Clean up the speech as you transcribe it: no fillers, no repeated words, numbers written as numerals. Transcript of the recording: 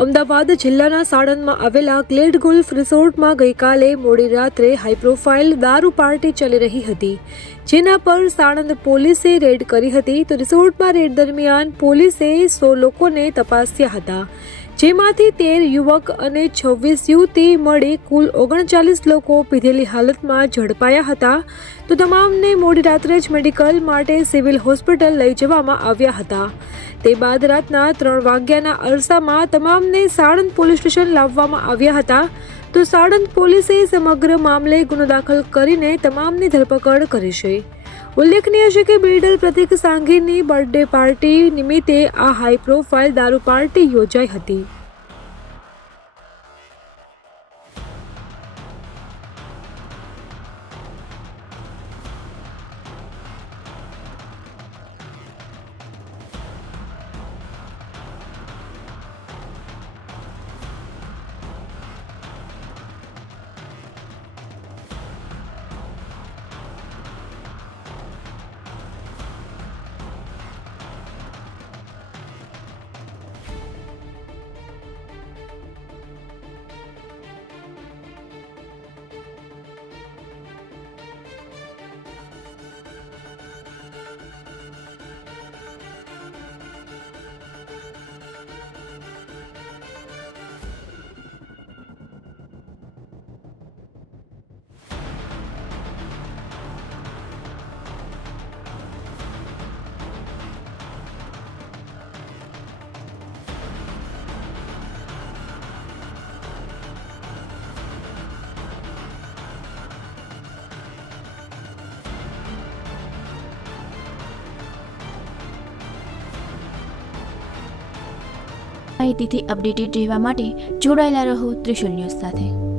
અમદાવાદ જિલ્લાના સાણંદમાં આવેલા glad golf રિસોર્ટમાં ગઈકાલે મોડી રાત્રે હાઈ પ્રોફાઇલ દારૂ પાર્ટી ચાલી રહી હતી, જેના પર સાણંદ પોલીસે રેડ કરી હતી. તો રિસોર્ટમાં રેડ દરમિયાન પોલીસે 100 લોકોને તપાસ્યા હતા, જેમાંથી 13 યુવક અને 26 યુવતી મળી કુલ 39 લોકો પીધેલી હાલતમાં ઝડપાયા હતા. તો તમામને મોડી રાત્રે જ મેડિકલ માટે સિવિલ હોસ્પિટલ લઈ જવામાં આવ્યા હતા. તે બાદ રાતના 3 વાગ્યાના અરસામાં તમામને સાણંદ પોલીસ સ્ટેશન લાવવામાં આવ્યા હતા. તો સાણંદ પોલીસે સમગ્ર મામલે ગુનો દાખલ કરીને તમામની ધરપકડ કરી છે. ઉલ્લેખનીય છે કે બિલ્ડર પ્રતીક સાંઘીની બર્થડે પાર્ટી નિમિત્તે આ હાઈ પ્રોફાઇલ દારૂ પાર્ટી યોજાઈ હતી. માહિતીથી અપડેટેડ રહેવા માટે જોડાયેલા રહો ત્રિશુલ ન્યૂઝ સાથે.